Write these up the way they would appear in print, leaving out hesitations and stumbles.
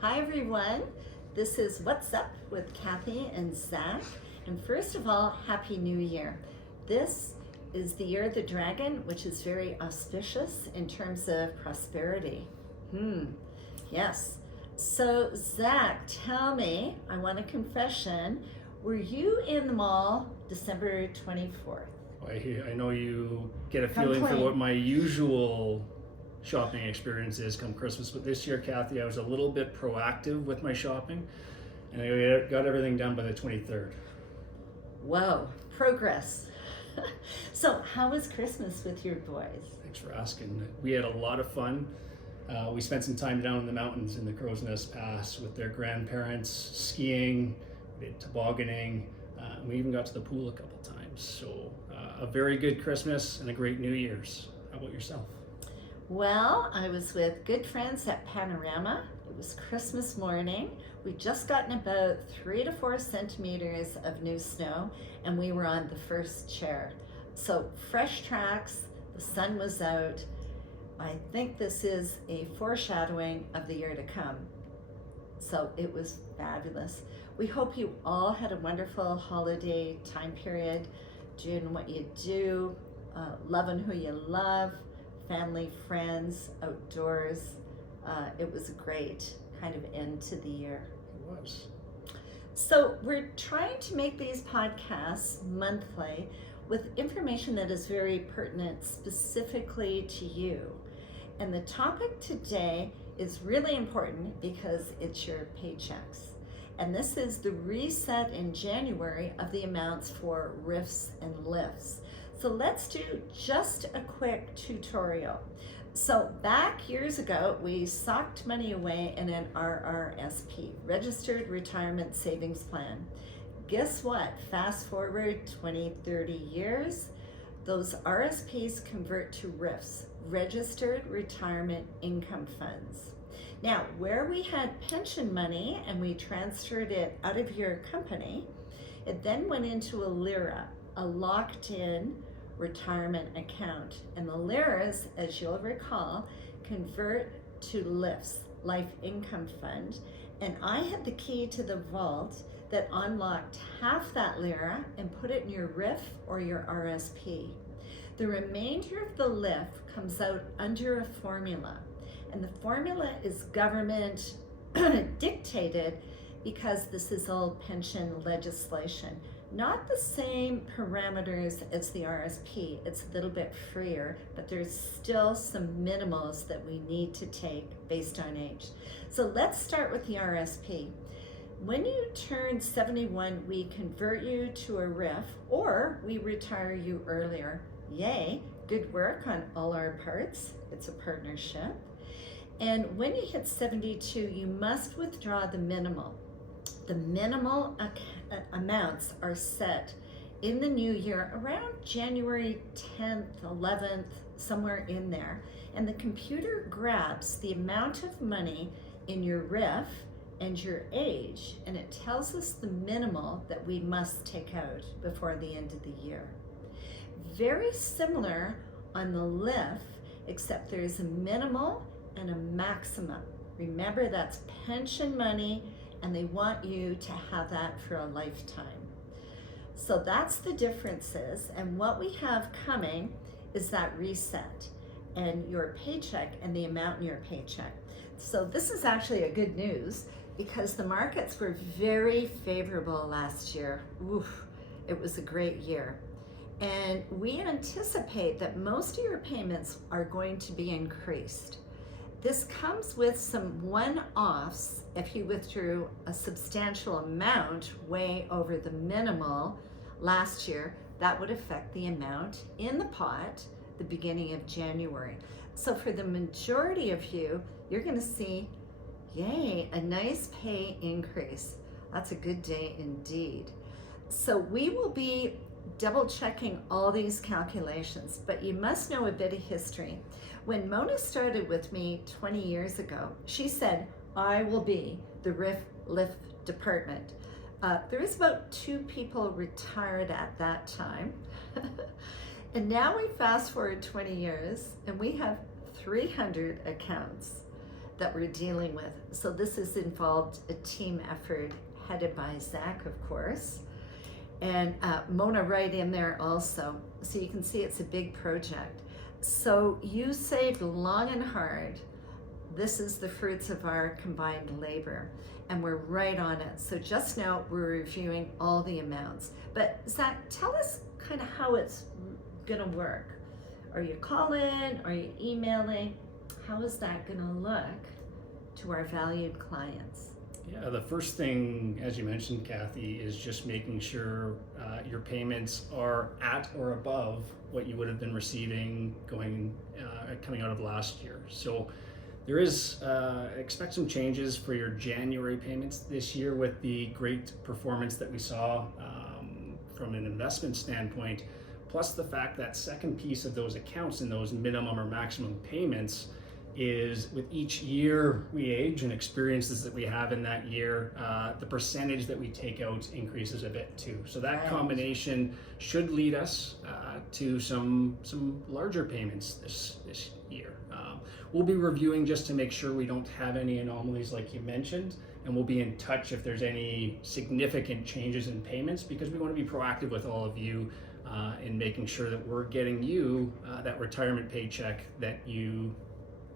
Hi everyone, this is What's Up with Kathy and Zach. And first of all, Happy New Year. This is the year of the dragon, which is very auspicious in terms of prosperity. Yes. So Zach, tell me, I want a confession. Were you in the mall December 24th? I know you get a Come feeling for clean. what my usual shopping experience is come Christmas, but this year, Kathy, I was a little bit proactive with my shopping, and I got everything done by the 23rd. Whoa, progress. So how was Christmas with your boys? Thanks for asking. We had a lot of fun. We spent some time down in the mountains in the Crow's Nest Pass with their grandparents, skiing, we did tobogganing, and we even got to the pool a couple times. So a very good Christmas and a great New Year's. How about yourself? Well, I was with good friends at Panorama. It was Christmas morning. We'd just gotten about 3 to 4 centimeters of new snow, and we were on the first chair. So fresh tracks, the sun was out. I think this is a foreshadowing of the year to come. So it was fabulous. We hope you all had a wonderful holiday time period, doing what you do, loving who you love, family, friends, outdoors. It was a great kind of end to the year. It was. So we're trying to make these podcasts monthly with information that is very pertinent specifically to you. And the topic today is really important because it's your paychecks. And this is the reset in January of the amounts for RIFs and LIFs. So let's do just a quick tutorial. So back years ago, we socked money away in an RRSP, Registered Retirement Savings Plan. Guess what? Fast forward 20, 30 years, those RSPs convert to RIFs, Registered Retirement Income Funds. Now, where we had pension money and we transferred it out of your company, it then went into a LIRA, a locked-in retirement account. And the LIRAs, as you'll recall, convert to LIFs, Life Income Fund. And I had the key to the vault that unlocked half that LIRA and put it in your RIF or your RSP. The remainder of the LIF comes out under a formula. And the formula is government dictated because this is all pension legislation. Not the same parameters as the RSP. It's a little bit freer, but there's still some minimals that we need to take based on age. So let's start with the RSP. When you turn 71, we convert you to a RIF or we retire you earlier. Yay, good work on all our parts. It's a partnership. And when you hit 72, you must withdraw the minimal. The minimal amounts are set in the new year around January 10th, 11th, somewhere in there. And the computer grabs the amount of money in your RIF and your age, and it tells us the minimal that we must take out before the end of the year. Very similar on the LIF, except there's a minimal and a maximum. Remember, that's pension money, and they want you to have that for a lifetime. So that's the differences, and what we have coming is that reset and your paycheck and the amount in your paycheck. So this is actually a good news because the markets were very favorable last year. Oof, it was a great year. And we anticipate that most of your payments are going to be increased. This comes with some one-offs. If you withdrew a substantial amount way over the minimal last year, that would affect the amount in the pot the beginning of January. So for the majority of you, you're gonna see, yay, a nice pay increase. That's a good day indeed. So we will be double checking all these calculations, but you must know a bit of history. When Mona started with me 20 years ago, she said, I will be the RIF LIF department. There was about 2 people retired at that time. And now we fast forward 20 years and we have 300 accounts. that we're dealing with. So this has involved a team effort headed by Zach, of course, and Mona right in there also. So you can see it's a big project. So you saved long and hard. This is the fruits of our combined labor, and we're right on it. So just now we're reviewing all the amounts. But Zach, tell us kind of how it's gonna work. Are you calling? Are you emailing? How is that gonna look to our valued clients? Yeah, the first thing, as you mentioned, Kathy, is just making sure your payments are at or above what you would have been receiving coming out of last year. So there is, expect some changes for your January payments this year with the great performance that we saw from an investment standpoint, plus the fact that second piece of those accounts and those minimum or maximum payments is with each year we age and experiences that we have in that year, the percentage that we take out increases a bit too. So that combination should lead us to some larger payments this year. We'll be reviewing just to make sure we don't have any anomalies like you mentioned, and we'll be in touch if there's any significant changes in payments, because we want to be proactive with all of you in making sure that we're getting you that retirement paycheck that you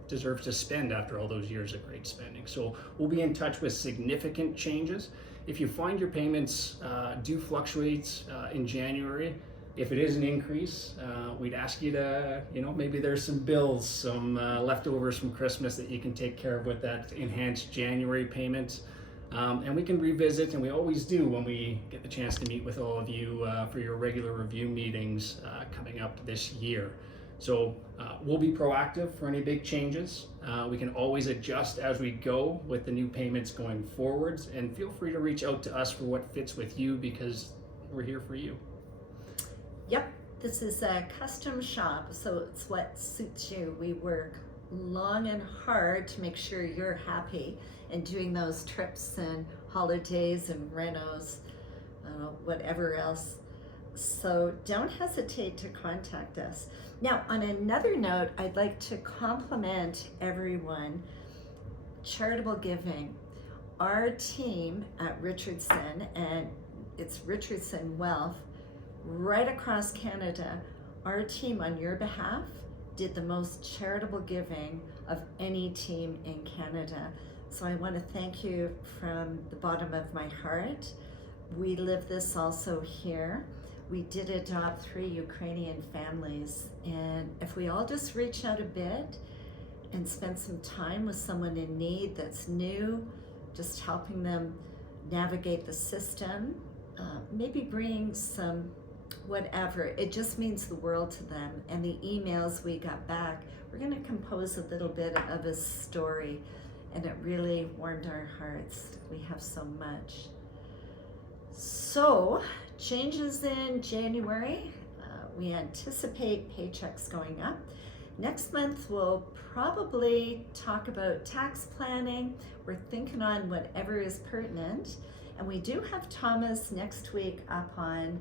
deserve to spend after all those years of great spending. So we'll be in touch with significant changes. If you find your payments do fluctuate in January, if it is an increase, we'd ask you to, maybe there's some bills, some leftovers from Christmas that you can take care of with that enhanced January payment. And we can revisit, and we always do when we get the chance to meet with all of you for your regular review meetings coming up this year. So we'll be proactive for any big changes. We can always adjust as we go with the new payments going forwards, and feel free to reach out to us for what fits with you, because we're here for you. Yep, this is a custom shop, so it's what suits you. We work long and hard to make sure you're happy and doing those trips and holidays and renos, whatever else. So don't hesitate to contact us. Now, on another note, I'd like to compliment everyone. Charitable giving. Our team at Richardson, and it's Richardson Wealth, right across Canada, our team on your behalf did the most charitable giving of any team in Canada. So I want to thank you from the bottom of my heart. We live this also here. We did adopt 3 Ukrainian families, and if we all just reach out a bit and spend some time with someone in need that's new, just helping them navigate the system, maybe bring some whatever, it just means the world to them. And the emails we got back, we're going to compose a little bit of a story, and it really warmed our hearts. We have so much. So, changes in January. We anticipate paychecks going up. Next month, we'll probably talk about tax planning. We're thinking on whatever is pertinent. And we do have Thomas next week up on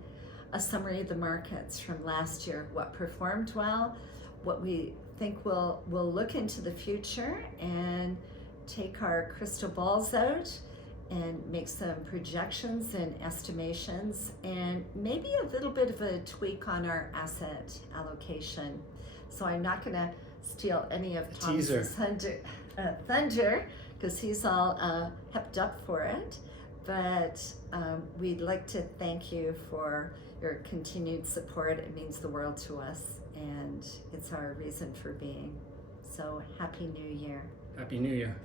a summary of the markets from last year, what performed well, what we think we'll look into the future and take our crystal balls out and make some projections and estimations, and maybe a little bit of a tweak on our asset allocation. So I'm not going to steal any of Thomas's thunder, because he's all hepped up for it. But we'd like to thank you for your continued support. It means the world to us, and it's our reason for being. So Happy New Year. Happy New Year.